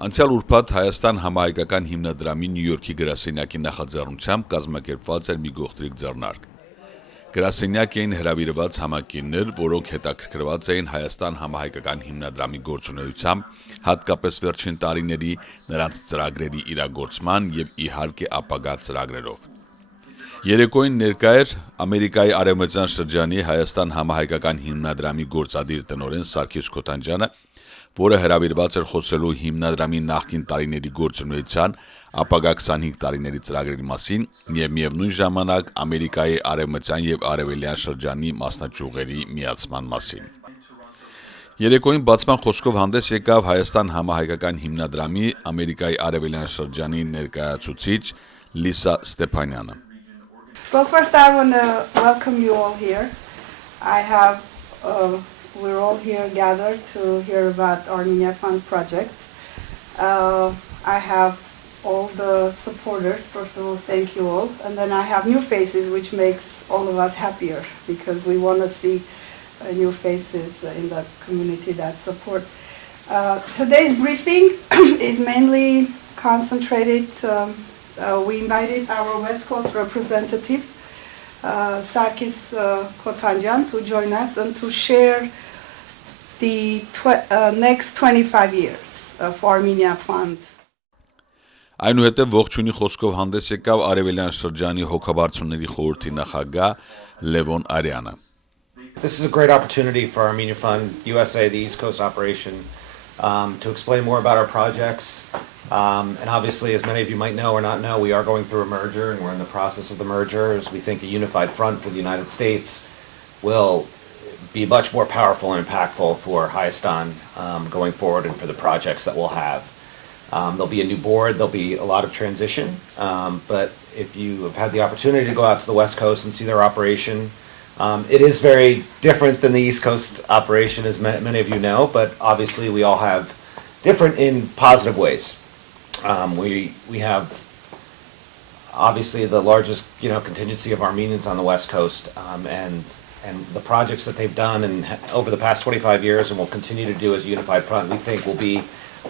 Անցյալ ուրբաթ Հայաստան համահայկական հիմնադրամի Նյու Յորքի գրասենյակի նախաձեռնությամբ կազմակերպված էր մի գողտրիկ ձեռնարկ։ Գրասենյակ էին հրավիրված համակիններ, որոնք հետաքրքրված էին Հայաստան համահայկական հիմնադրամի գործունեությամբ, հատկապես վերջին տարիների նրանց ծրագրերի իրագործման եւ իհարկե ապագա ծրագրերով։ Երեկոյին ներկա էր Ամերիկայի Արևմտյան շրջանի Հայաստան համահայկական հիմնադրամի գործադիր տնօրեն Սարգիս Քոթանջյանը, որը հրավիրված էր խոսելու հիմնադրամի նախկին տարիների գործունեության, ապագա 25 տարիների ծրագրերի մասին եւ միևնույն ժամանակ Ամերիկայի Արևմտյան եւ Արևելյան շրջանի մասնաճյուղերի միացման մասին։ Երեկոյին բացման խոսքով հանդես եկավ Հայաստան համահայկական հիմնադրամի Ամերիկայի Արևելյան շրջանի ներկայացուցիչ Լիսա Ստեփանյանը։ Well, first I want to welcome you all here. We're all here gathered to hear about Armenia Fund projects. I have all the supporters, first of all, thank you all. And then I have new faces, which makes all of us happier because we want to see new faces in the community that support. Today's briefing is mainly concentrated. We invited our West Coast representative, Sarkis Kotanjan, to join us and to share the next 25 years of Armenia Fund. Այնուհետև ողջունի խոսքով հանդես եկավ Արևելյան շրջանի հոգաբարձուների խորհրդի նախագահ Լևոն Արյանը։ This is a great opportunity for Armenia Fund USA, the East Coast operation, to explain more about our projects. And obviously, as many of you might know or not know, we are going through a merger, and we're in the process of the merger, as we think a unified front for the United States will be much more powerful and impactful for Hayastan going forward and for the projects that we'll have. There'll be a new board, there'll be a lot of transition, but if you have had the opportunity to go out to the West Coast and see their operation, it is very different than the East Coast operation, as many of you know, but obviously we all have different in positive ways. We have obviously the largest contingency of Armenians on the West Coast, and the projects that they've done and over the past 25 years and will continue to do as a unified front, we think will be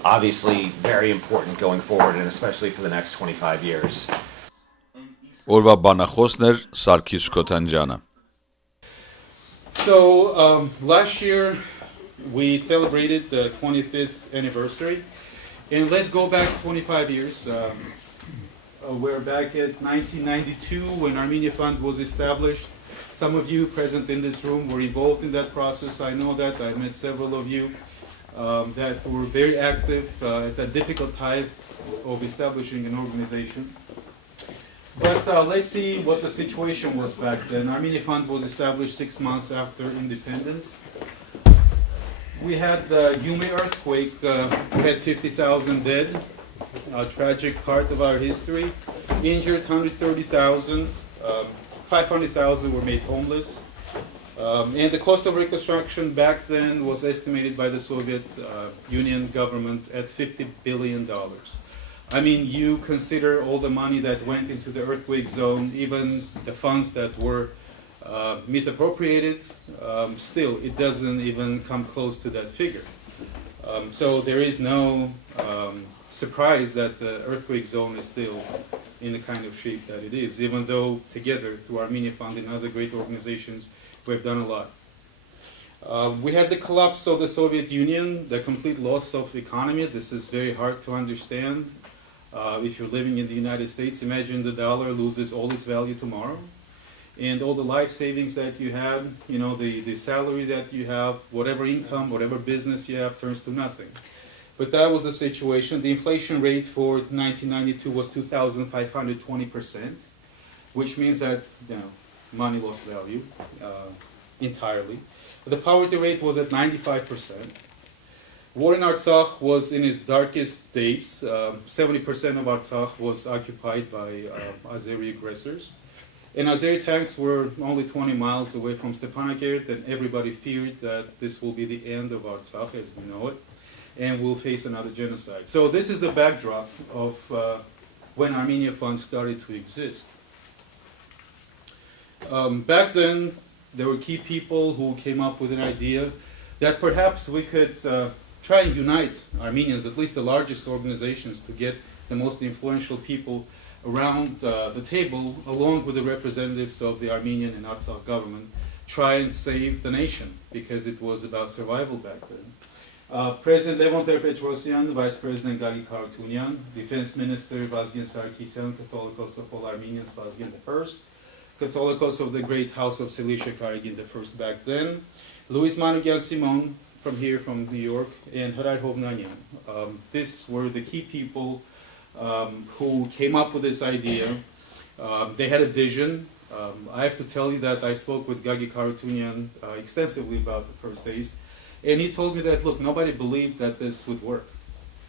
obviously very important going forward, and especially for the next 25 years. Օրվա բանախոսն էր Սարգիս Քոթանջյանը։ So last year we celebrated the 25th anniversary, and let's go back 25 years. We're back at 1992 when Armenia Fund was established. Some of you present in this room were involved in that process. I know that. I met several of you that were very active at that difficult time of establishing an organization. But let's see what the situation was back then. Armenia Fund was established 6 months after independence. We had the Yume earthquake. We had 50,000 dead, a tragic part of our history. Injured 130,000. 500,000 were made homeless. And the cost of reconstruction back then was estimated by the Soviet Union government at $50 billion. I mean, you consider all the money that went into the earthquake zone, even the funds that were misappropriated, still it doesn't even come close to that figure. So there is no surprise that the earthquake zone is still in the kind of shape that it is, even though together through Armenia Fund and other great organizations we've done a lot. We had the collapse of the Soviet Union, the complete loss of economy. This is very hard to understand. If you're living in the United States, imagine the dollar loses all its value tomorrow. And all the life savings that you had, the salary that you have, whatever income, whatever business you have turns to nothing. But that was the situation. The inflation rate for 1992 was 2,520%, which means that money lost value entirely. The poverty rate was at 95%. War in Artsakh was in its darkest days. 70% of Artsakh was occupied by Azeri aggressors. And Azeri tanks were only 20 miles away from Stepanakert, and everybody feared that this will be the end of Artsakh as we know it, and we'll face another genocide. So this is the backdrop of when Armenia Fund started to exist. Back then, there were key people who came up with an idea that perhaps we could try and unite Armenians, at least the largest organizations, to get the most influential people around the table, along with the representatives of the Armenian and Artsakh government, try and save the nation, because it was about survival back then. President Levon Ter-Petrosyan, Vice President Gagi Karatunyan, Defense Minister Vazgen Sarkisyan, Catholicos of all Armenians, Vazgen I, Catholicos of the Great House of Cilicia, Karagin I back then, Louis Manukyan Simon from here, from New York, and Haray Hovnanyan. These were the key people who came up with this idea. They had a vision. I have to tell you that I spoke with Gagi Karatunyan extensively about the first days, and he told me that, look, nobody believed that this would work,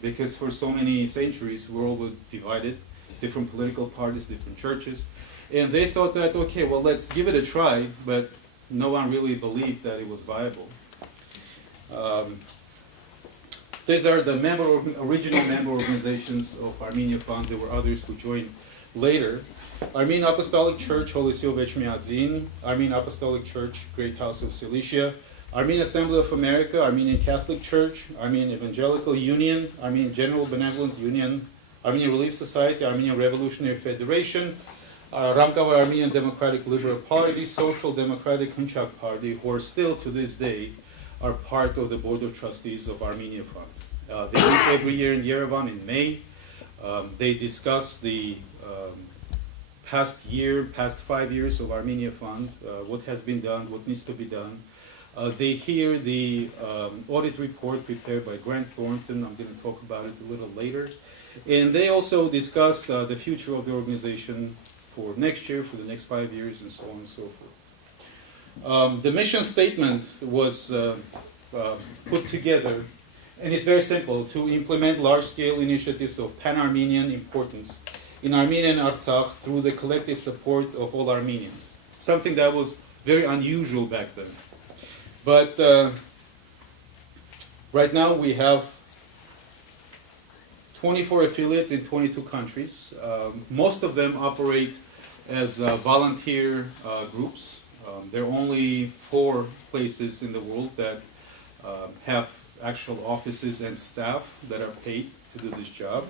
because for so many centuries the world was divided, different political parties, different churches, and they thought that, okay, well, let's give it a try, but no one really believed that it was viable. These are the original member organizations of Armenia Fund. There were others who joined later. Armenian Apostolic Church, Holy See Vechmiadzin, Armenian Apostolic Church, Great House of Cilicia, Armenian Assembly of America, Armenian Catholic Church, Armenian Evangelical Union, Armenian General Benevolent Union, Armenian Relief Society, Armenian Revolutionary Federation, Ramkavar Armenian Democratic Liberal Party, Social Democratic Hunchak Party, who are still to this day are part of the Board of Trustees of Armenia Fund. They meet every year in Yerevan in May. They discuss the past 5 years of Armenia Fund, what has been done, what needs to be done. They hear the audit report prepared by Grant Thornton. I'm going to talk about it a little later. And they also discuss the future of the organization for next year, for the next 5 years, and so on and so forth. The mission statement was put together, and it's very simple: to implement large-scale initiatives of pan-Armenian importance in Armenia and Artsakh through the collective support of all Armenians. Something that was very unusual back then. But right now we have 24 affiliates in 22 countries. Most of them operate as volunteer groups. There are only 4 places in the world that have actual offices and staff that are paid to do this job.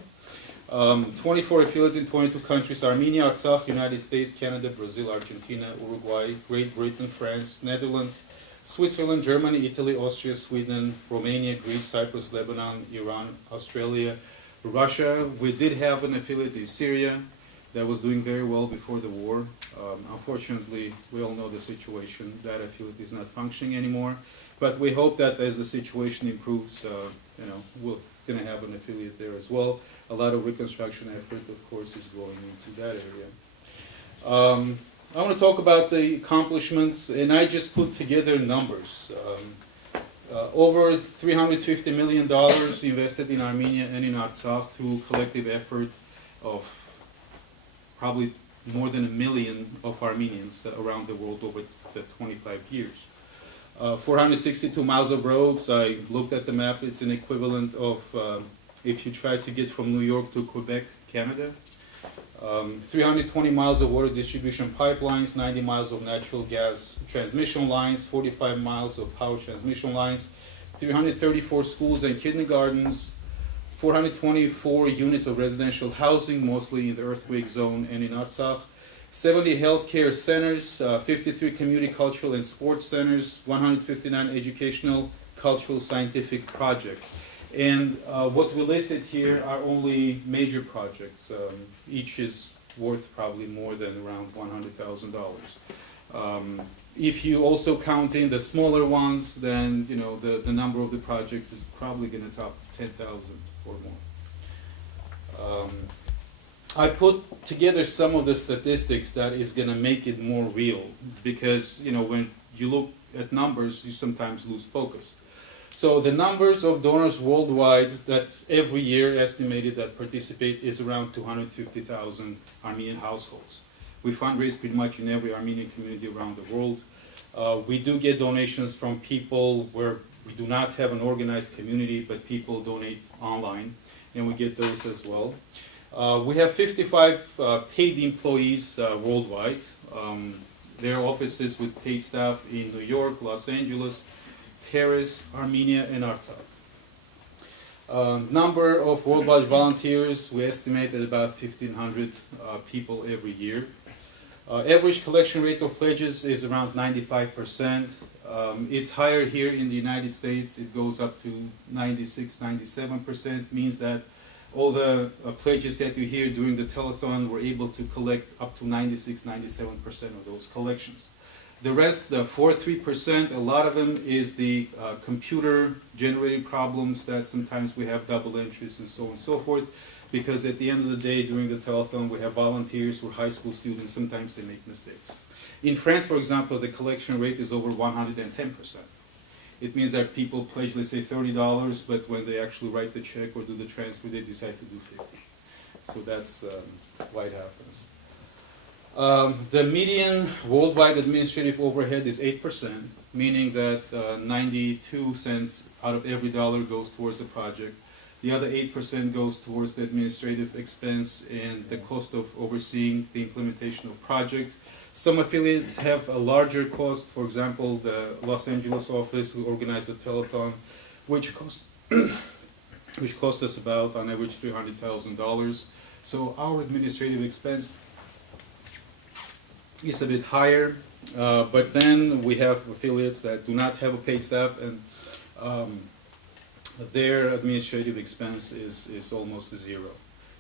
24 affiliates in 22 countries: Armenia, Artsakh, United States, Canada, Brazil, Argentina, Uruguay, Great Britain, France, Netherlands, Switzerland, Germany, Italy, Austria, Sweden, Romania, Greece, Cyprus, Lebanon, Iran, Australia, Russia. We did have an affiliate in Syria that was doing very well before the war. Unfortunately, we all know the situation. That affiliate is not functioning anymore. But we hope that as the situation improves, we're going to have an affiliate there as well. A lot of reconstruction effort, of course, is going into that area. I want to talk about the accomplishments, and I just put together numbers. Over $350 million invested in Armenia and in Artsakh through collective effort of probably more than 1 million of Armenians around the world over the 25 years. 462 miles of roads. I looked at the map. It's an equivalent of if you try to get from New York to Quebec, Canada. 320 miles of water distribution pipelines, 90 miles of natural gas transmission lines, 45 miles of power transmission lines, 334 schools and kindergartens, 424 units of residential housing, mostly in the earthquake zone and in Artsakh, 70 healthcare centers, 53 community cultural and sports centers, 159 educational, cultural, scientific projects. And what we listed here are only major projects. Each is worth probably more than around $100,000. If you also count in the smaller ones, then the number of the projects is probably going to top 10,000 or more. I put together some of the statistics that is going to make it more real, because when you look at numbers, you sometimes lose focus. So the numbers of donors worldwide that's every year estimated that participate is around 250,000 Armenian households. We fundraise pretty much in every Armenian community around the world. We do get donations from people where we do not have an organized community, but people donate online, and we get those as well. We have 55 paid employees worldwide. There are offices with paid staff in New York, Los Angeles, Paris, Armenia, and Artsakh. Number of worldwide volunteers, we estimate at about 1,500 people every year. Average collection rate of pledges is around 95%. It's higher here in the United States. It goes up to 96, 97%, means that all the pledges that you hear during the telethon were able to collect up to 96, 97% of those collections. The rest, the 4-3%, a lot of them is the computer-generated problems that sometimes we have double entries and so on and so forth, because at the end of the day, during the telethon, we have volunteers who are high school students. Sometimes they make mistakes. In France, for example, the collection rate is over 110%. It means that people pledge, let's say, $30, but when they actually write the check or do the transfer, they decide to do 50. So that's why it happens. The median worldwide administrative overhead is 8%, meaning that 92 cents out of every dollar goes towards the project. The other 8% goes towards the administrative expense and the cost of overseeing the implementation of projects. Some affiliates have a larger cost. For example, the Los Angeles office who organized the telethon, which cost us about, on average, $300,000. So our administrative expense is a bit higher, but then we have affiliates that do not have a paid staff, and their administrative expense is almost zero.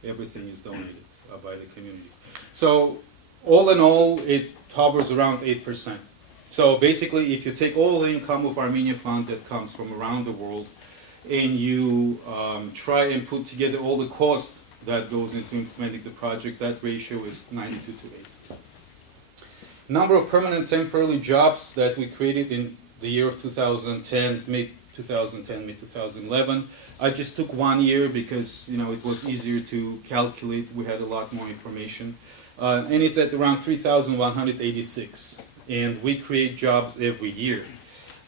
Everything is donated by the community. So all in all, it hovers around 8%. So basically, if you take all the income of Armenia Fund that comes from around the world, and you try and put together all the cost that goes into implementing the projects, that ratio is 92 to 8. Number of permanent temporary jobs that we created in the year of 2010, mid-2010, mid-2011. I just took 1 year because it was easier to calculate. We had a lot more information. And it's at around 3,186. And we create jobs every year.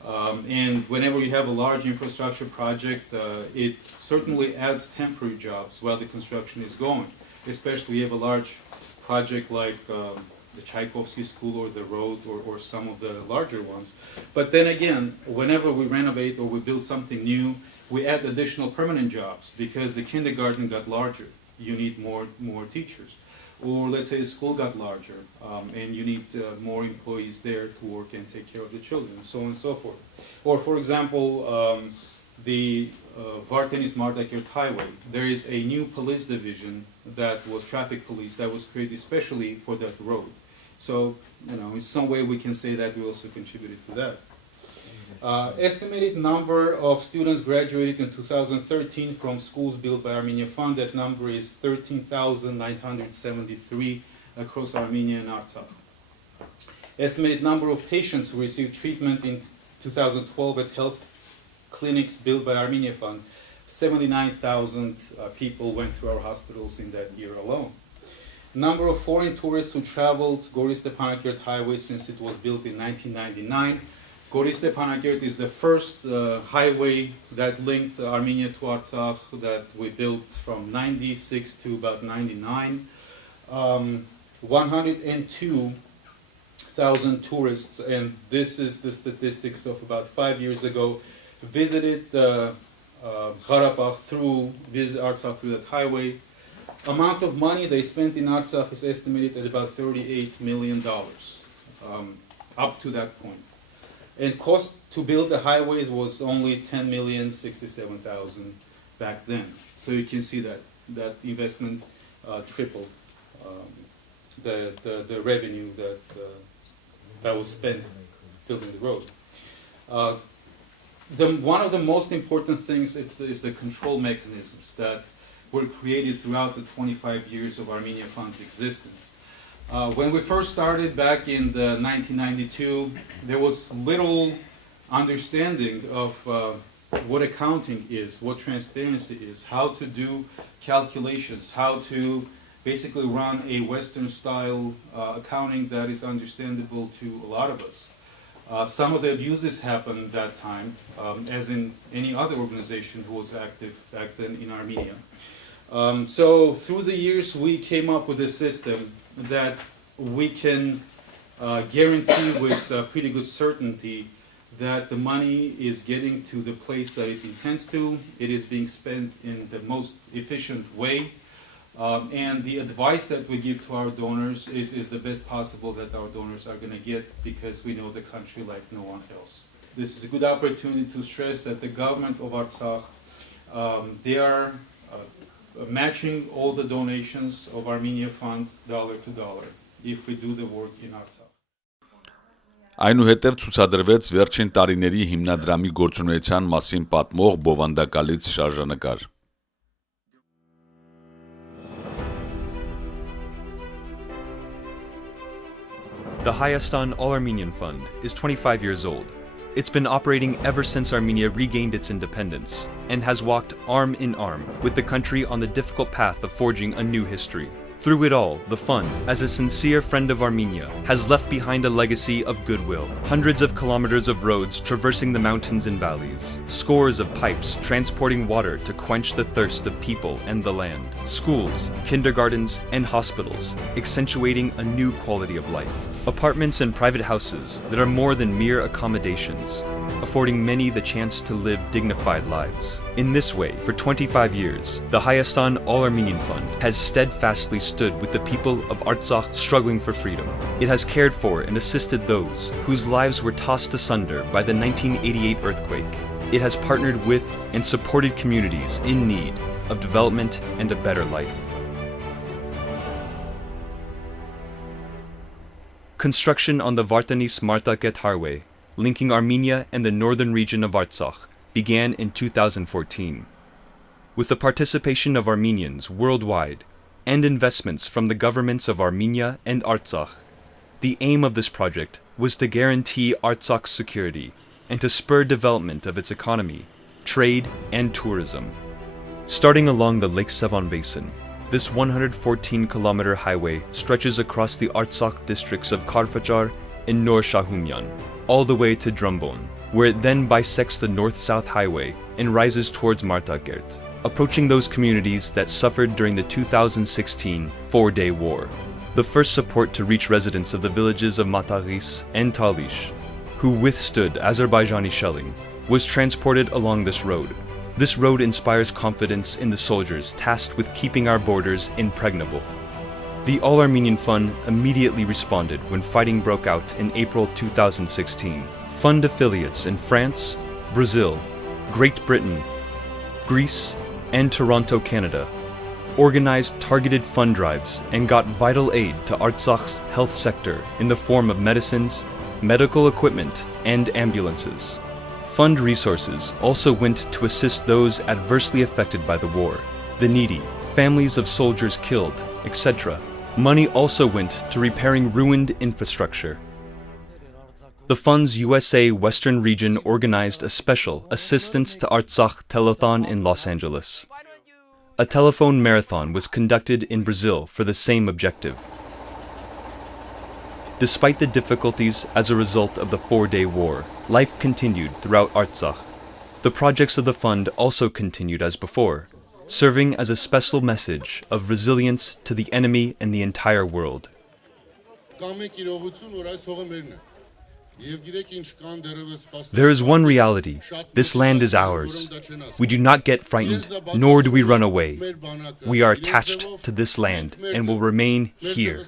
And whenever you have a large infrastructure project, it certainly adds temporary jobs while the construction is going. Especially you have a large project like the Tchaikovsky School or the road or some of the larger ones. But then again, whenever we renovate or we build something new, we add additional permanent jobs because the kindergarten got larger. You need more teachers. Or let's say the school got larger and you need more employees there to work and take care of the children, so on and so forth. Or for example, the Vartenis-Mardakert highway, there is a new police division that was traffic police that was created especially for that road. So, in some way we can say that we also contributed to that. Estimated number of students graduated in 2013 from schools built by Armenia Fund. That number is 13,973 across Armenia and Artsakh. Estimated number of patients who received treatment in 2012 at health clinics built by Armenia Fund. 79,000 people went to our hospitals in that year alone. Number of foreign tourists who traveled Goris-Stepanakert highway since it was built in 1999. Goris-Stepanakert is the first highway that linked Armenia to Artsakh that we built from 96 to about 99. 102,000 tourists, and this is the statistics of about 5 years ago, visited Qarabakh visit Artsakh through that highway. Amount of money they spent in Artsakh is estimated at about $38 million up to that point. And cost to build the highways was only $10,067,000 back then. So you can see that investment tripled the revenue that was spent building the road. One of the most important things is the control mechanisms that were created throughout the 25 years of Armenia Fund's existence. When we first started back in 1992, there was little understanding of what accounting is, what transparency is, how to do calculations, how to basically run a Western-style accounting that is understandable to a lot of us. Some of the abuses happened that time, as in any other organization who was active back then in Armenia. So through the years, we came up with a system that we can guarantee with pretty good certainty that the money is getting to the place that it intends to. It is being spent in the most efficient way. And the advice that we give to our donors is the best possible that our donors are going to get, because we know the country like no one else. This is a good opportunity to stress that the government of Artsakh, they are matching all the donations of Armenia Fund dollar to dollar if we do the work in Artsakh. Այնուհետև ցուցադրվեց վերջին տարիների հիմնադրամի գործունեության մասին պատմող բովանդակալից շարժանկար։ The Hayastan All-Armenian Fund is 25 years old. It's been operating ever since Armenia regained its independence and has walked arm in arm with the country on the difficult path of forging a new history. Through it all, the fund, as a sincere friend of Armenia, has left behind a legacy of goodwill. Hundreds of kilometers of roads traversing the mountains and valleys. Scores of pipes transporting water to quench the thirst of people and the land. Schools, kindergartens, and hospitals, accentuating a new quality of life. Apartments and private houses that are more than mere accommodations, affording many the chance to live dignified lives. In this way, for 25 years, the Hayastan All-Armenian Fund has steadfastly stood with the people of Artsakh struggling for freedom. It has cared for and assisted those whose lives were tossed asunder by the 1988 earthquake. It has partnered with and supported communities in need of development and a better life. Construction on the Vartanis-Martaket highway, linking Armenia and the northern region of Artsakh, began in 2014. With the participation of Armenians worldwide and investments from the governments of Armenia and Artsakh, the aim of this project was to guarantee Artsakh's security and to spur development of its economy, trade, and tourism. Starting along the Lake Sevan Basin, this 114-kilometer highway stretches across the Artsakh districts of Karfajar and Nor Shahumyan, all the way to Drumbon, where it then bisects the north-south highway and rises towards Martakert, approaching those communities that suffered during the 2016 four-day war. The first support to reach residents of the villages of Mataghis and Talish, who withstood Azerbaijani shelling, was transported along this road. This road inspires confidence in the soldiers tasked with keeping our borders impregnable. The All-Armenian Fund immediately responded when fighting broke out in April 2016. Fund affiliates in France, Brazil, Great Britain, Greece, and Toronto, Canada, organized targeted fund drives and got vital aid to Artsakh's health sector in the form of medicines, medical equipment, and ambulances. Fund resources also went to assist those adversely affected by the war, the needy, families of soldiers killed, etc. Money also went to repairing ruined infrastructure. The Fund's USA Western region organized a special Assistance to Artsakh telethon in Los Angeles. A telephone marathon was conducted in Brazil for the same objective. Despite the difficulties as a result of the four-day war, life continued throughout Artsakh. The projects of the fund also continued as before, serving as a special message of resilience to the enemy and the entire world. There is one reality. This land is ours. We do not get frightened, nor do we run away. We are attached to this land and will remain here.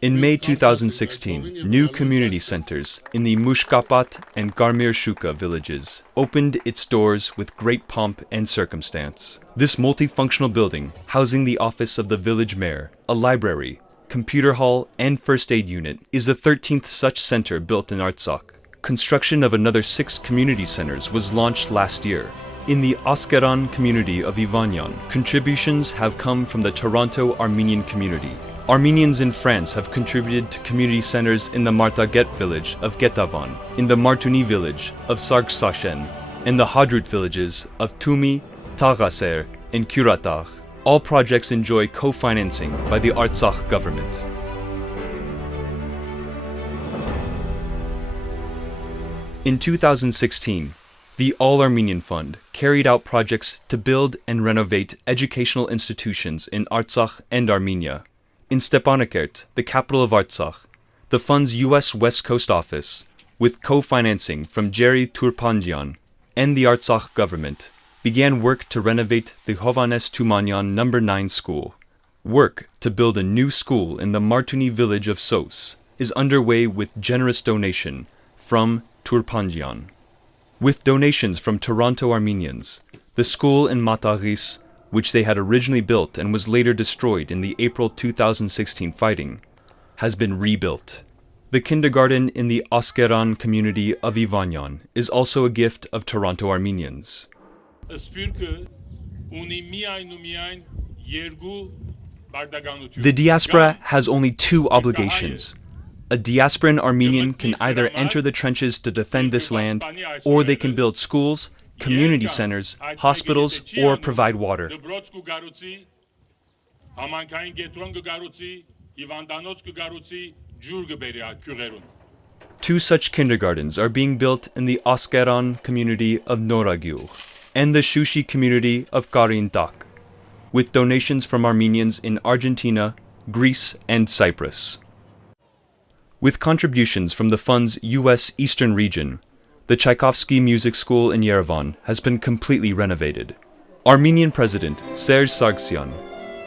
In May 2016, new community centers in the Mushkapat and Garmir Shuka villages opened its doors with great pomp and circumstance. This multifunctional building, housing the office of the village mayor, a library, computer hall, and first aid unit, is the 13th such center built in Artsakh. Construction of another 6 community centers was launched last year. In the Askeran community of Ivanyan, contributions have come from the Toronto Armenian community. Armenians in France have contributed to community centers in the Martaget village of Getavan, in the Martuni village of Sargsashen, and the Hadrut villages of Tumi, Taghaser, and Kuratagh. All projects enjoy co-financing by the Artsakh government. In 2016, the All-Armenian Fund carried out projects to build and renovate educational institutions in Artsakh and Armenia. In Stepanakert, the capital of Artsakh, the fund's U.S. West Coast office, with co-financing from Jerry Turpanjian and the Artsakh government, began work to renovate the Hovannes Tumanyan No. 9 school. Work to build a new school in the Martuni village of Sos is underway with generous donation from Turpanjian. With donations from Toronto Armenians, the school in Mataris, which they had originally built and was later destroyed in the April 2016 fighting, has been rebuilt. The kindergarten in the Askeran community of Ivanyan is also a gift of Toronto Armenians. The diaspora has only two obligations. A diasporan Armenian can either enter the trenches to defend this land, or they can build schools, community centers, hospitals, or provide water. Two such kindergartens are being built in the Askeran community of Noragyur and the Shushi community of Karintak, with donations from Armenians in Argentina, Greece, and Cyprus. With contributions from the fund's U.S. Eastern region, the Tchaikovsky Music School in Yerevan has been completely renovated. Armenian President Serge Sargsyan,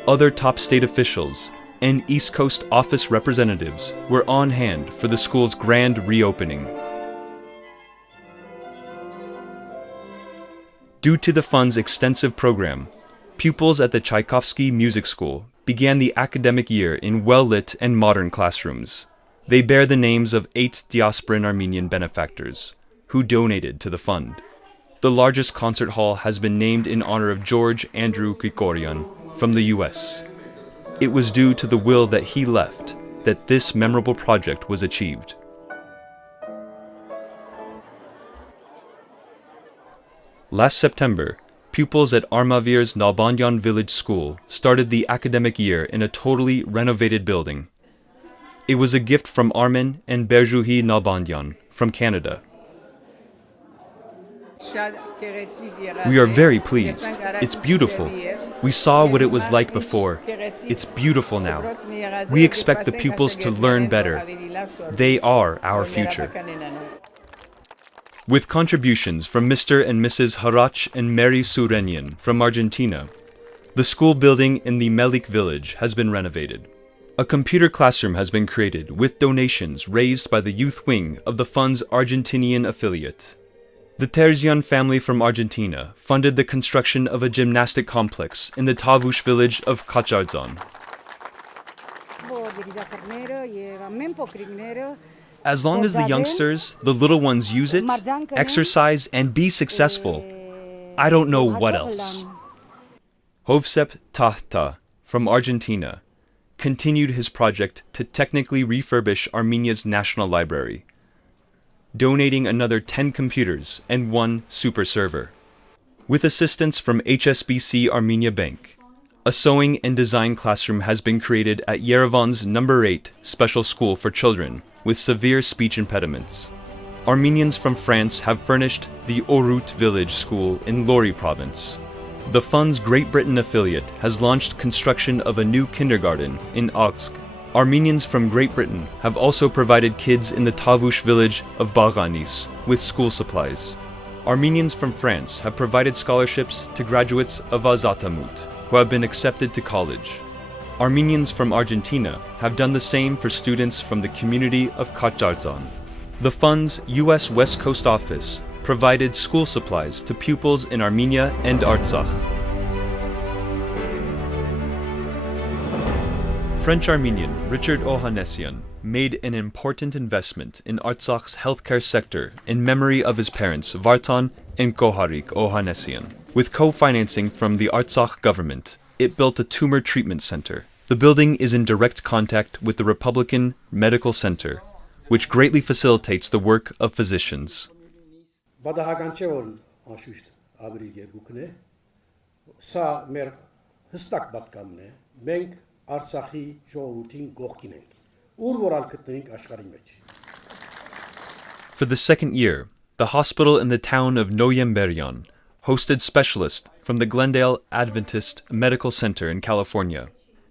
other top state officials, and East Coast office representatives were on hand for the school's grand reopening. Due to the fund's extensive program, pupils at the Tchaikovsky Music School began the academic year in well-lit and modern classrooms. They bear the names of 8 diasporan Armenian benefactors who donated to the fund. The largest concert hall has been named in honor of George Andrew Grigorian from the U.S. It was due to the will that he left that this memorable project was achieved. Last September, pupils at Armavir's Nalbanyan Village School started the academic year in a totally renovated building. It was a gift from Armen and Berjuhi Nalbanyan from Canada. We are very pleased. It's beautiful. We saw what it was like before. It's beautiful now. We expect the pupils to learn better. They are our future. With contributions from Mr. and Mrs. Harach and Mary Surenian from Argentina, the school building in the Melik village has been renovated. A computer classroom has been created with donations raised by the youth wing of the fund's Argentinian affiliate. The Terzian family from Argentina funded the construction of a gymnastic complex in the Tavush village of Kachardzan. As long as the youngsters, the little ones, use it, exercise, and be successful, I don't know what else. Hovsep Tahta from Argentina continued his project to technically refurbish Armenia's national library, donating another 10 computers and 1 super server. With assistance from HSBC Armenia Bank, a sewing and design classroom has been created at Yerevan's No. 8 special school for children with severe speech impediments. Armenians from France have furnished the Orut village school in Lori province. The fund's Great Britain affiliate has launched construction of a new kindergarten in Artsakh. Armenians from Great Britain have also provided kids in the Tavush village of Baghanis with school supplies. Armenians from France have provided scholarships to graduates of Azatamut who have been accepted to college. Armenians from Argentina have done the same for students from the community of Kachardzan. The fund's U.S. West Coast office provided school supplies to pupils in Armenia and Artsakh. French-Armenian Richard Ohanessian made an important investment in Artsakh's healthcare sector in memory of his parents Vartan and Koharik Ohanessian. With co-financing from the Artsakh government, it built a tumor treatment center. The building is in direct contact with the Republican Medical Center, which greatly facilitates the work of physicians. For the second year, the hospital in the town of Noyemberyan hosted specialists from the Glendale Adventist Medical Center in California.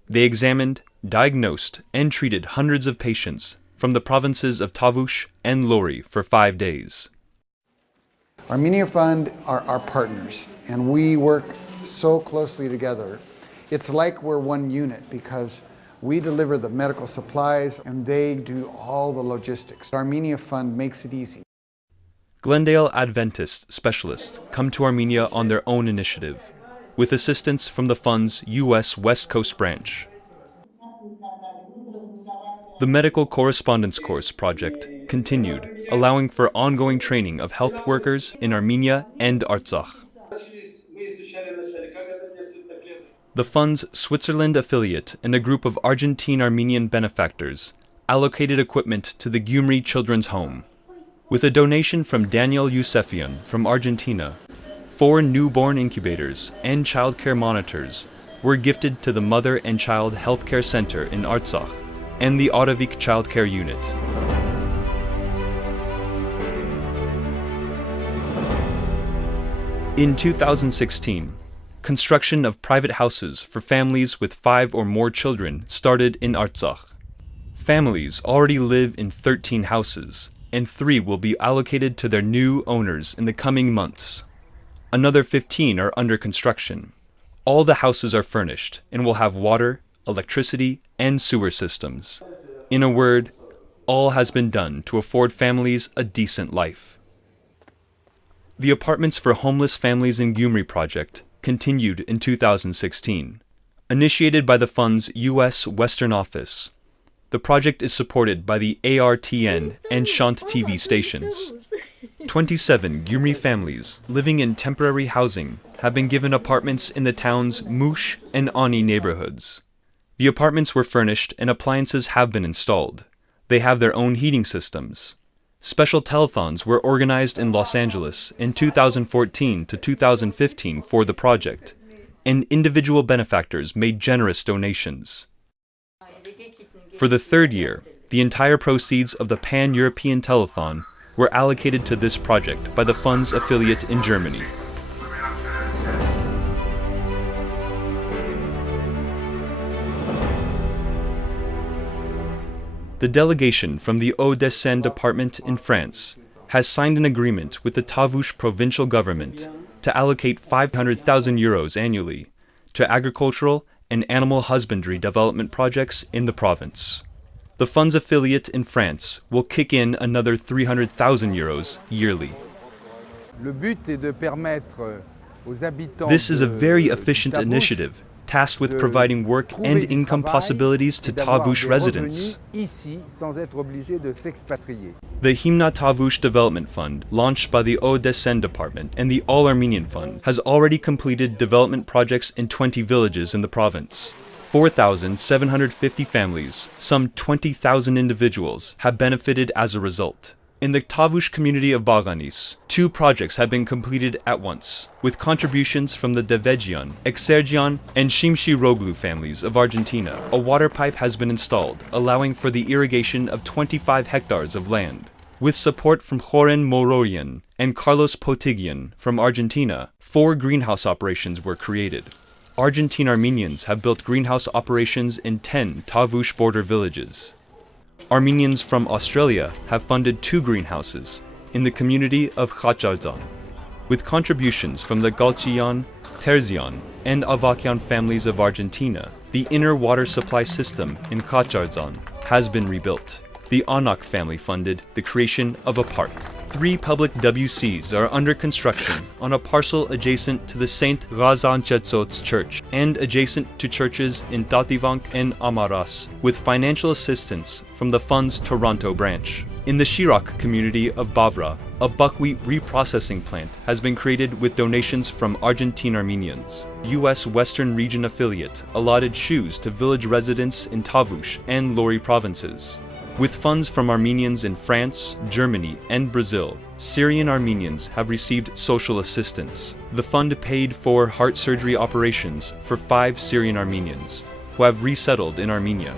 They examined, diagnosed, and treated hundreds of patients from the provinces of Tavush and Lori for 5 days. Armenia Fund are our partners, and we work so closely together. It's like we're one unit because we deliver the medical supplies and they do all the logistics. Armenia Fund makes it easy. Glendale Adventist specialists come to Armenia on their own initiative, with assistance from the fund's U.S. West Coast branch. The Medical Correspondence Course project continued, allowing for ongoing training of health workers in Armenia and Artsakh. The fund's Switzerland affiliate and a group of Argentine Armenian benefactors allocated equipment to the Gyumri Children's Home. With a donation from Daniel Yusefian from Argentina, 4 newborn incubators and childcare monitors were gifted to the Mother and Child Healthcare Center in Artsakh and the Otavik Childcare Unit. In 2016, construction of private houses for families with 5 or more children started in Artsakh. Families already live in 13 houses, and 3 will be allocated to their new owners in the coming months. Another 15 are under construction. All the houses are furnished and will have water, electricity, and sewer systems. In a word, all has been done to afford families a decent life. The Apartments for Homeless Families in Gyumri project continued in 2016. Initiated by the fund's U.S. Western Office, the project is supported by the ARTN and Shant TV stations. 27 Gyumri families living in temporary housing have been given apartments in the town's Mush and Ani neighborhoods. The apartments were furnished and appliances have been installed. They have their own heating systems. Special telethons were organized in Los Angeles in 2014 to 2015 for the project, and individual benefactors made generous donations. For the 3rd year, the entire proceeds of the Pan-European Telethon were allocated to this project by the fund's affiliate in Germany. The delegation from the Hauts-de-Seine department in France has signed an agreement with the Tavush provincial government to allocate 500,000 euros annually to agricultural and animal husbandry development projects in the province. The fund's affiliate in France will kick in another 300,000 euros yearly. This is a very efficient initiative, tasked with providing work and income possibilities to Tavush residents. The Himna Tavush Development Fund, launched by the Hauts-de-Seine Department and the All Armenian Fund, has already completed development projects in 20 villages in the province. 4,750 families, some 20,000 individuals, have benefited as a result. In the Tavush community of Baganis, 2 projects have been completed at once, with contributions from the Devegian, Exergian, and Shimshiroglu families of Argentina. A water pipe has been installed, allowing for the irrigation of 25 hectares of land. With support from Joren Mororian and Carlos Potigian from Argentina, 4 greenhouse operations were created. Argentine Armenians have built greenhouse operations in 10 Tavush border villages. Armenians from Australia have funded 2 greenhouses in the community of Ardzagang, with contributions from the Galchian, Terzian, and Avakian families of Argentina. The inner water supply system in Ardzagang has been rebuilt. The Anak family funded the creation of a park. 3 public WCs are under construction on a parcel adjacent to the St. Razan-Chetsot's church and adjacent to churches in Tativank and Amaras, with financial assistance from the fund's Toronto branch. In the Shirak community of Bavra, a buckwheat reprocessing plant has been created with donations from Argentine Armenians. U.S. Western Region affiliate allotted shoes to village residents in Tavush and Lori provinces. With funds from Armenians in France, Germany, and Brazil, Syrian Armenians have received social assistance. The fund paid for heart surgery operations for 5 Syrian Armenians, who have resettled in Armenia.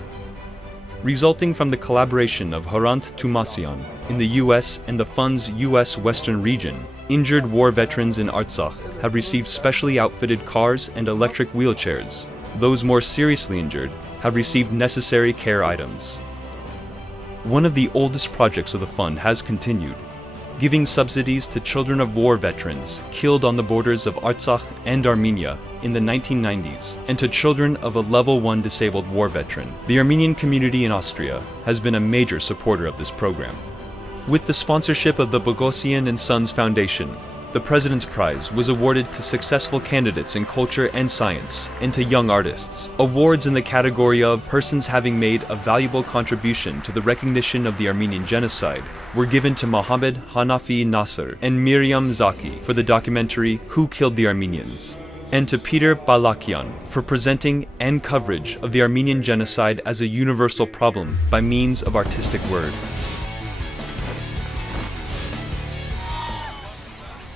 Resulting from the collaboration of Harant Tumasyan in the U.S. and the fund's U.S. Western Region, injured war veterans in Artsakh have received specially outfitted cars and electric wheelchairs. Those more seriously injured have received necessary care items. One of the oldest projects of the fund has continued, giving subsidies to children of war veterans killed on the borders of Artsakh and Armenia in the 1990s, and to children of a Level 1 disabled war veteran. The Armenian community in Austria has been a major supporter of this program. With the sponsorship of the Bogosian and Sons Foundation, the President's Prize was awarded to successful candidates in culture and science and to young artists. Awards in the category of persons having made a valuable contribution to the recognition of the Armenian genocide were given to Mohammed Hanafi Nasser and Miriam Zaki for the documentary Who Killed the Armenians, and to Peter Balakian for presenting and coverage of the Armenian genocide as a universal problem by means of artistic word.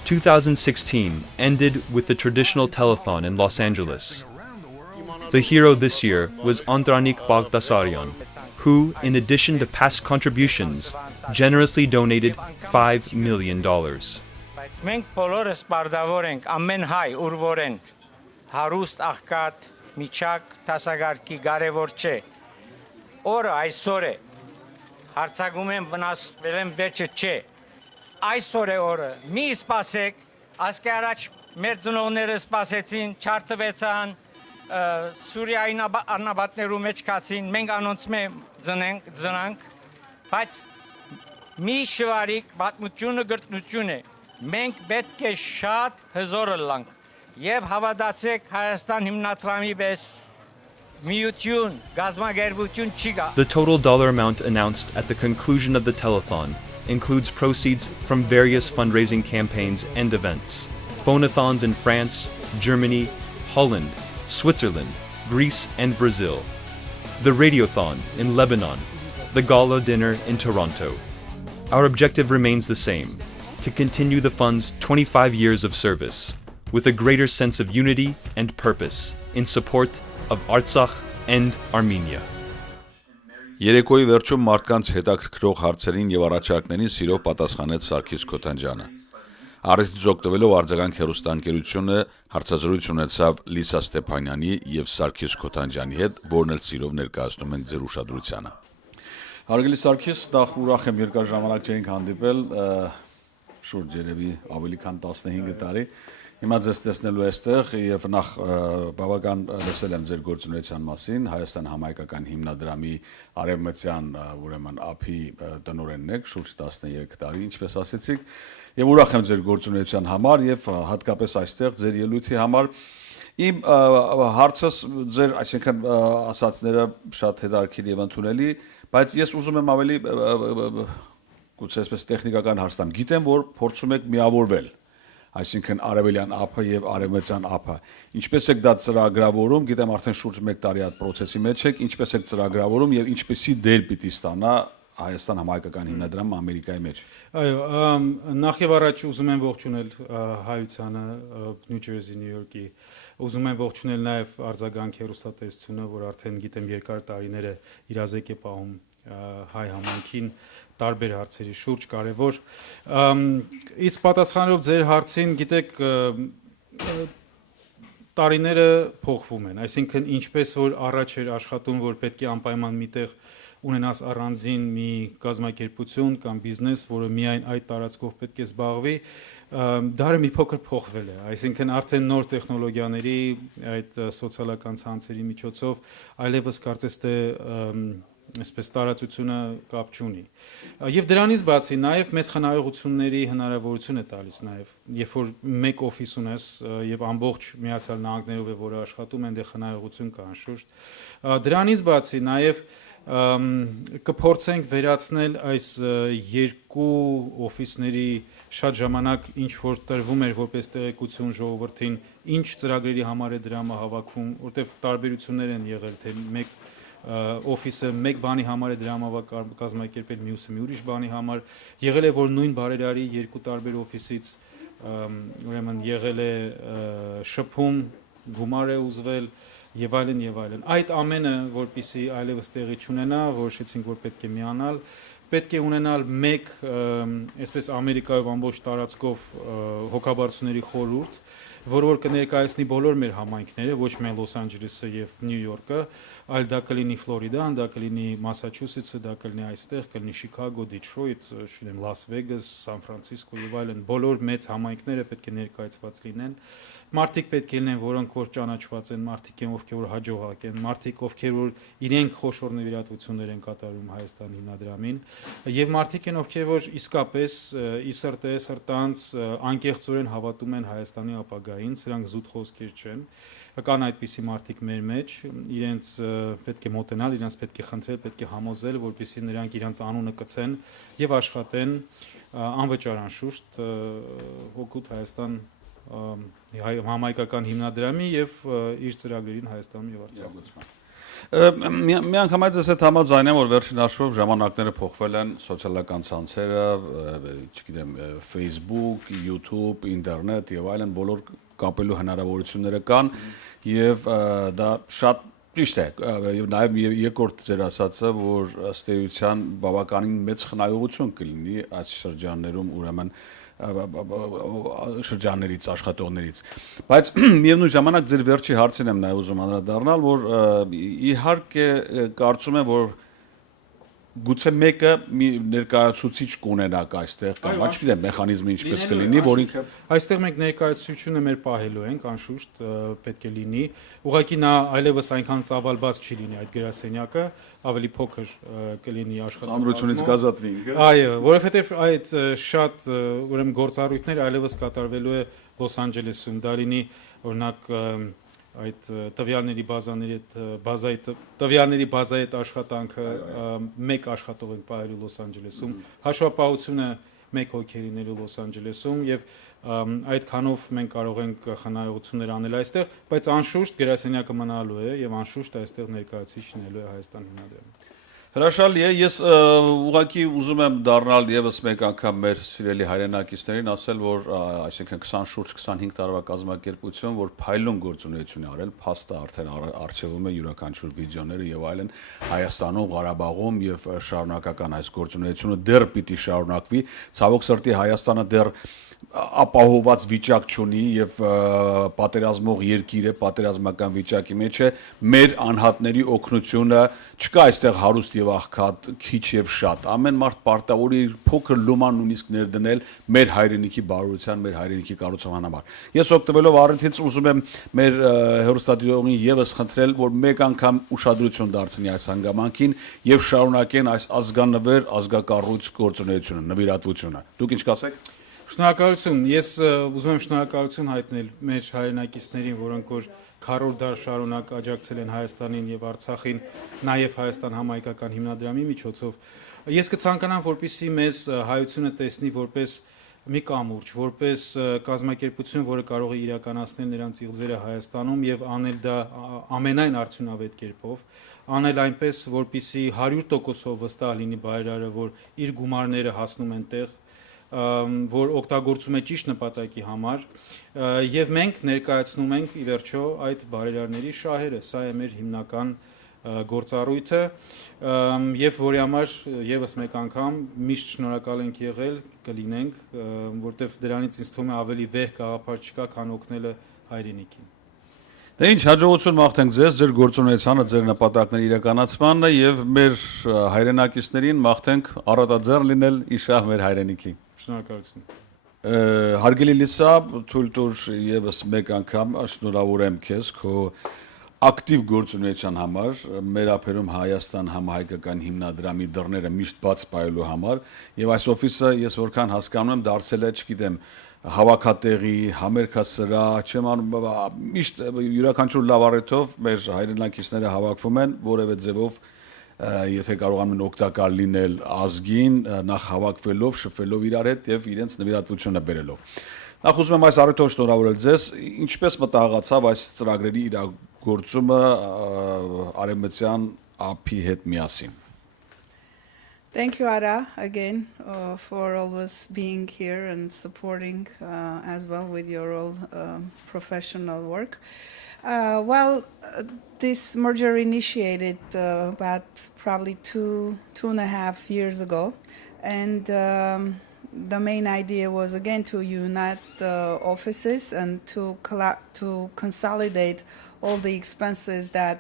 2016 ended with the traditional telethon in Los Angeles. The hero this year was Andranik Bagdasaryan, who, in addition to past contributions, generously donated $5 million. Մենք բոլորս բարդավոր ենք, ամեն հայ ուրվորեն, հարուստ աղքատ, միջակ, տասագարկի կարևոր չէ։ Օրը այսօր է, հարցակում եմ վնասվել եմ վերջը չէ։ Այսօր է օրը, մի սպասեք, ասկի առաջ մեր ծնողները սպասեցին, չարթվեցան, Սուրիայի անաբատներու մեջ կացին, մենք անոնց մե ծնանք, բայց մի շվարիկ պատմությունը գրտնություն է, մենք պետք է շատ հզորը լանք, և հավատացեք Հայաստան հիմնադրամի պես միություն, գազագերբություն չի գա։ The total dollar amount announced at the conclusion of the telethon includes proceeds from various fundraising campaigns and events, phonathons in France, Germany, Holland, Switzerland, Greece, and Brazil, the radiothon in Lebanon, the gala dinner in Toronto. Our objective remains the same, to continue the fund's 25 years of service, with a greater sense of unity and purpose in support of Artsakh and Armenia. Երեկոյի վերջում մարդկանց հետաքրքրող հարցերին եւ առաջարկներին սիրով պատասխանեց Սարգիս Քոթանջյանը։ Առիթից օգտվելով Ardzagang հեռուստաընկերությունը հարցազրույց ունեցավ Լիսա Ստեփանյանի եւ Սարգիս Քոթանջյանի հետ, որն էլ սիրով ներկայացնում ենք ձեր ուշադրությանը։ Հարգելի Սարգիս, նախ ուրախ եմ երկար ժամանակ չենք հանդիպել, շուրջ երևի ավելի քան 15 տարի։ Հիմա ձեզ տեսնելու այստեղ եւ նախ բավական լսել եմ ձեր գործունեության մասին, Հայաստան համայնքական հիմնադրամի արևմտյան ուրեմն ափի տնօրենն եք, շուրջ 13 տարի, ինչպես ասեցիք, եւ ուրախ եմ ձեր գործունեության համար եւ հատկապես այստեղ ձեր ելույթի համար։ Իմ հարցս ձեր, այսինքն ասածները շատ հետաքրքիր եւ ընդունելի, բայց ես ուզում եմ ավելի գուցե այսպես տեխնիկական հարց տամ։ Գիտեմ, որ փորձում եք միավորվել, այսինքն արևելյան ափը եւ արևմտյան ափը։ Ինչպես եք դա ծրագրավորում, գիտեմ արդեն շուրջ 1 տարի այդ process-ի մեջ եք, ինչպես եք ծրագրավորում եւ ինչպեսի դեր պիտի ստանա Հայաստան համայնքական հիմնադրամը Ամերիկայի մեջ։ Այո, նախ եւ առաջ ուզում եմ ողջունել հայությանը Նյու Ջերսի, Նյու Յորքի, ուզում եմ ողջունել նաեւ Ardzagang հեռուստատեսությունը, որ արդեն գիտեմ երկար տարիներ է իրազեկ է պահում հայ համայնքին տարբեր հարցերի շուրջ կարևոր։ Իսկ պատասխանելով ձեր հարցին, գիտեք, տարիները փոխվում են, այսինքն ինչպես որ առաջ էր աշխատում, որ պետք է անպայման միտեղ ունենաս առանձին մի կազմակերպություն կամ բիզնես, որը միայն այդ տարածքով պետք է զբաղվի, դարը մի փոքր փոխվել է, այսինքն արդեն նոր տեխնոլոգիաների, այդ սոցիալական ցանցերի միջոցով այլևս կարծես թե այսպես տարածությունը կապ չունի։ Եվ դրանից բացի նաև մեծ խնայողությունների հնարավորություն է տալիս նաև, երբ որ մեկ օֆիս ունես եւ ամբողջ Միացյալ Նահանգներով է, որը աշխատում, այնտեղ խնայողություն կա անշուշտ։ Դրանից բացի նաև կփորձենք վերացնել այս երկու օֆիսների շատ ժամանակ ինչ որ տրվում էր որպես տեղեկություն ժողովրդին, ինչ ծրագրերի համար է դրամը հավաքվում, որտեղ տարբերություններ են եղել, թե մեկ օֆիսը մեկ բանի համար է դրամավակ կազմակերպել, մյուսը մի ուրիշ բանի համար, եղել է որ նույն բարերարի երկու տարբեր օֆիսից ուրեմն եղել է շփում, գումար է ուզվել եւ այլն եւ այլն։ Այդ ամենը որպիսի այլևս տեղի չունենա, որոշեցինք որ պետք է միանալ, պետք է ունենալ մեկ այսպես Ամերիկայով ամբողջ տարածքով հոգաբարձությունների խորհուրդ, որ կներկայացնի բոլոր մեր համայնքները, ոչ միայն Լոս Անջելեսը եւ Նյու Յորքը, այլ դա կլինի Ֆլորիդան, դա կլինի Մասաչուսեթսը, դա կլինի այստեղ, կլինի Շիկագո, Դիթրոյթ, չգիտեմ, Լաս Վեգաս, Սան Ֆրանցիսկո եւ այլն, բոլոր մեծ համայնքները պետք է ներկայացված լինեն։ Մարդիկ պետք է լինեն, որոնք որ ճանաչված են, մարդիկ են, ովքեր որ հաջողակ են, մարդիկ, ովքեր որ իրենք խոշոր նվիրատվություններ են կատարում Հայաստան հիմնադրամին, եւ մարդիկ են, ովքեր որ իսկապես ի սրտե, սրտանց անկեղծորեն հավատում են Հայաստանի ապագային, սրանք զուտ խոսքեր չեն։ Կան այդպիսի մարդիկ մեր մեջ, իրենց պետք է մոտենալ, իրենց պետք է խնդրել, պետք է համոզել, որպեսզի նրանք իրենց անունը կցեն եւ աշխատեն անվճար անշուշտ օգուտ Հայաստան համայնքական հիմնադրամի եւ իր ծրագրերին Հայաստանում եւ Արցախում։ Մի անգամից ես հետ համաձայն եմ, որ վերջին հաշվով ժամանակները փոխվել են, սոցիալական ցանցերը, չգիտեմ, Facebook, YouTube, ինտերնետ եւ այլն բոլոր կապելու հնարավորությունները կան եւ դա շատ ճիշտ է եւ նաեւ երկրորդ ձեր ասածը, որ ըստ էության բավականին մեծ խնայողություն կլինի այս շրջաններում ուրեմն շրջաններից, աշխատողներից, բայց միևնույն ժամանակ ձեր վերջի հարցին եմ նաև ուզում անդրադառնալ, որ իհարկե կարծում եմ, որ գուցե մեկը մի ներկայացուցիչ կունենաք այստեղ կամ չգիտեմ մեխանիզմը ինչպես կլինի, որին այստեղ մենք ներկայացությունը մեր պահելու ենք, անշուշտ պետք է լինի, ուղղակի նա այլևս այնքան ծավալված չի լինի այդ գրասենյակը, ավելի փոքր կլինի աշխատանքությունից կազատվի ինքը։ Այո, որովհետև այդ շատ ուրեմն գործառույթները այլևս կատարվելու է Լոս Անջելեսում, դա լինի օրինակ այդ տվյալների բազայի հետ աշխատանքը մեկ աշխատող ենք պահելու Լոս Անջելեսում, հաշվապահությունը մեկ հոգի լինելու Լոս Անջելեսում եւ այդքանով մենք կարող ենք խնայողություններ անել այստեղ, բայց անշուշտ գրասենյակը մնալու է եւ անշուշտ այստեղ ներկայացուցիչ լինելու է Հայաստան հիմնադրամը։ Հրաշալի է, ես ուղղակի ուզում եմ դառնալ եւս մեկ անգամ մեր սիրելի հայրենակիցներին ասել, որ այսինքն 20 շուրջ 25 տարվա կազմակերպություն, որ փայլուն գործունեություն է արել, փաստը արդեն արխիվում է յուրաքանչյուր վիդեոները եւ այլն Հայաստանում, Ղարաբաղում եւ շարունակական այս գործունեությունը դեռ պիտի շարունակվի, ցավոք սրտի Հայաստանը դեռ ապահոված վիճակ չունի եւ պատերազմող երկիր է, պատերազմական վիճակի մեջ է, մեր անհատների օգնությունը չկա այստեղ հարուստ եւ աղքատ, քիչ եւ շատ, ամեն մարդ պարտավոր է իր փոքր լոման նույնիսկ ներդնել մեր հայրենիքի բարօրության, մեր հայրենիքի կառուցման համար։ Ես օգտվելով առիթից ուզում եմ մեր հեռուստադիտողին եւս խնդրել, որ մեկ անգամ ուշադրություն դարձնի այս հանգամանքին եւ շարունակեն այս ազգանվեր, ազգակառույց գործունեությունը, նվիրատվությունը։ Դուք ինչ կասեք։ Շնորհակալություն։ Ես ուզում եմ շնորհակալություն հայտնել մեր հայրենակիցներին, որոնք որ քառորդ դար շարունակ աջակցել են Հայաստանին եւ Արցախին, նաեւ Հայաստան համայնքական հիմնադրամի միջոցով։ Ես կցանկանամ, որպեսզի մեզ հայությունը տեսնի որպես մի կամուրջ, որպես կազմակերպություն, որը կարող է իրականացնել նրանց իղձերը Հայաստանում եւ անել դա ամենայն արդյունավետ կերպով, անել այնպես, որպեսզի 100% վստահ լինի բայրարը, որ իր գումարները հասնում են տեղ, որ օգտագործում է ճիշտ նպատակի համար եւ մենք ներկայացնում ենք ի վերջո այդ բարերարների շահերը, սա է մեր հիմնական գործառույթը եւ որի համար եւս մեկ անգամ միշտ շնորհակալ ենք եղել, կլինենք, որտեվ դրանից ինձ թվում է ավելի վեհ գաղափար չկա, քան օգնելը հայրենիքին։ Դե ինչ հաջողություն մաղթենք ձեզ, ձեր գործունեությանը, ձեր նպատակների իրականացմանը եւ մեր հայրենակիցներին մաղթենք առատաձեռն լինել իշահ մեր հայրենիքի։ Շնորհակալություն։ Հարգելի Լիսա, թույլ տուր եւս մեկ անգամ շնորհավոր եմ քեզ քո ակտիվ գործունեության համար, մեր ափերում Հայաստան համահայկական հիմնադրամի դռները միշտ բաց պահելու համար եւ այս օֆիսը ես որքան հասկանում եմ դարձել է, չգիտեմ, հավաքատեղի, համերգասրահ, չեմ անում, միշտ յուրաքանչյուր լավ առիթով մեր հայրենակիցները հավաքվում են, որևէ ձևով եթե կարողանում են օգտակար լինել ազգին, նախ հավաքվելով, շփվելով իրար հետ եւ իրենց նվիրատվությունը բերելով։ Նախ ուզում եմ այս առիթով շնորհավորել ձեզ, ինչպես մտահղացավ այս ծրագրերի իրագործումը արևմտյան ափի հետ միասին։ Thank you, Ara, again, for always being here and supporting as well with your all professional work. This merger initiated about probably two and a half years ago, and the main idea was again to unite the offices and to consolidate all the expenses that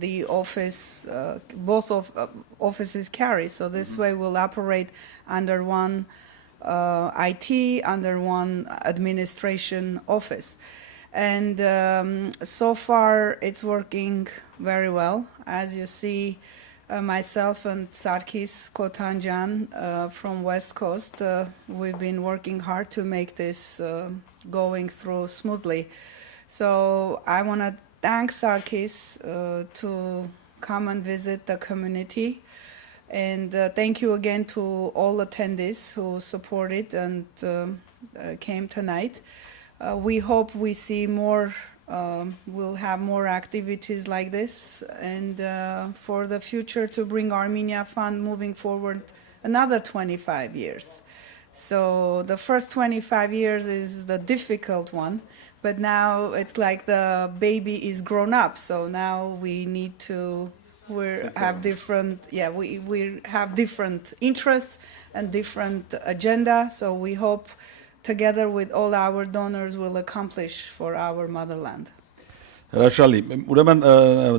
the office, both of offices carry. So this way we'll operate under one IT, under one administration office. And so far it's working very well. As you see, myself and Sarkis Kotanjan from West Coast, we've been working hard to make this going through smoothly. So I want to thank Sarkis to come and visit the community. And thank you again to all attendees who supported and came tonight. We hope we see more, we'll have more activities like this, and for the future to bring Armenia Fund moving forward another 25 years. So the first 25 years is the difficult one, but now it's like the baby is grown up. So now we need to, we have different interests and different agenda. So we hope together with all our donors will accomplish for our motherland. Հրաշալի, ուրեմն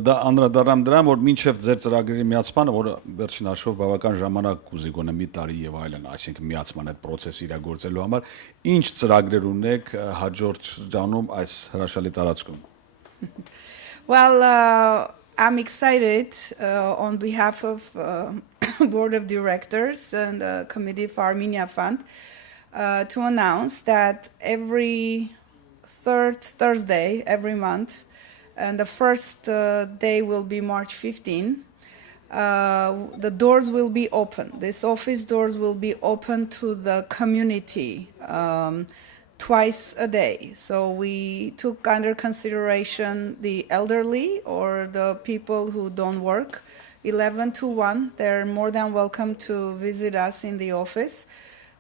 դա անդրադառնամ դրան, որ մինչև ձեր ծրագրերի միացմանը, որը վերջին հաշվով բավական ժամանակ կուզի գոնե մի տարի եւ այլն, այսինքն միացման այդ process-ը իրագործելու համար, ինչ ծրագրեր ունեք հաջորդ շրջանում այս հրաշալի տարածքում։ Well, I'm excited on behalf of Board of Directors and the Committee for Armenia Fund to announce that every third Thursday every month, and the first day will be March 15. The doors will be open. This office doors will be open to the community twice a day. So we took under consideration the elderly or the people who don't work. 11 to 1, they're more than welcome to visit us in the office.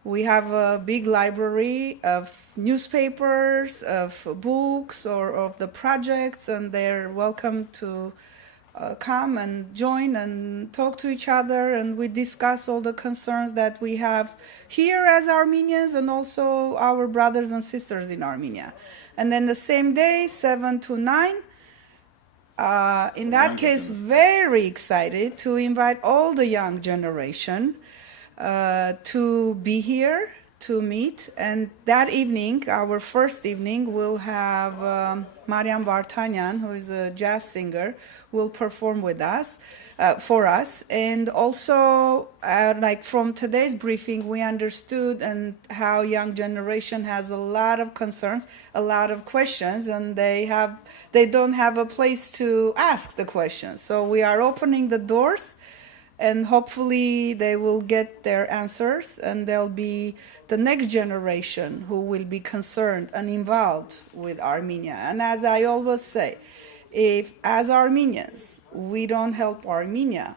We have a big library of newspapers, of books, or of the projects, and they're welcome to come and join and talk to each other, and we discuss all the concerns that we have here as Armenians and also our brothers and sisters in Armenia. And then the same day, 7 to 9, in that case, very excited to invite all the young generation to be here, to meet, and that evening, our first evening, we'll have Mariam Vartanyan, who is a jazz singer, will perform with us, for us, and also, like from today's briefing, we understood and how young generation has a lot of concerns, a lot of questions, and they don't have a place to ask the questions. So we are opening the doors, and hopefully they will get their answers, and they'll be the next generation who will be concerned and involved with Armenia. And as I always say, if as Armenians we don't help Armenia,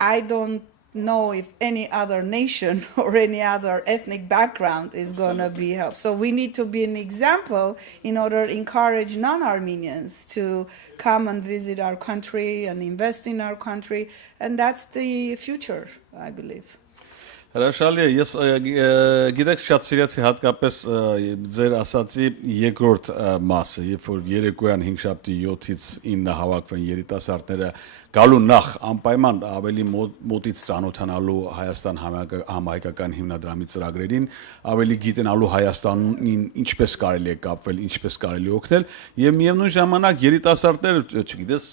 I don't know if any other nation or any other ethnic background is going to be helped. So we need to be an example in order to encourage non-Armenians to come and visit our country and invest in our country. And that's the future, I believe. Հրաշալի է, ես գիտեք շատ սիրեցի հատկապես ձեր ասացի երկրորդ մասը, երբ որ երեկոյան 5-շաբթի 7-ից 9 հավաքվեն երիտասարդները գալու նախ անպայման ավելի մոտից ծանոթանալու Հայաստան համահայկական հիմնադրամի ծրագրերին, ավելի գիտենալու Հայաստանին ինչպես կարելի է կապվել, ինչպես կարելի է օգնել, եւ միևնույն ժամանակ երիտասարդները, չգիտես,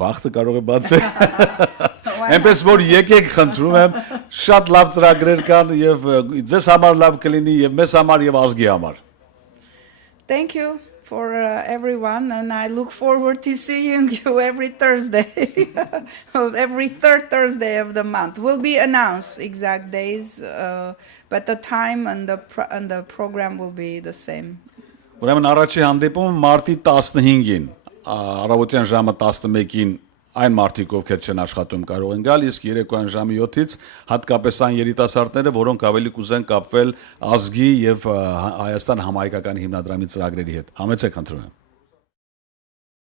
բախտը կարող է բացել։ Այնպես որ եկեք խնդրում եմ, շատ լավ ծրագրեր կան եւ ձեզ համար լավ կլինի եւ մեզ համար եւ ազգի համար։ Thank you for everyone, and I look forward to seeing you every Thursday, every third Thursday of the month. Will be announced exact days, but the time and the program will be the same. Ուրեմն առաջի հանդիպումը մարտի 15-ին, առավոտյան ժամը 11-ին այն մարդիկ, ովքեր չեն աշխատում, կարող են գալ, իսկ երեկոյան ժամը 7-ից հատկապես այն երիտասարդները, որոնք ավելի կուզեն կապվել ազգի եւ Հայաստան համահայկական հիմնադրամի ծրագրերի հետ։ Համեցեք, խնդրում եմ։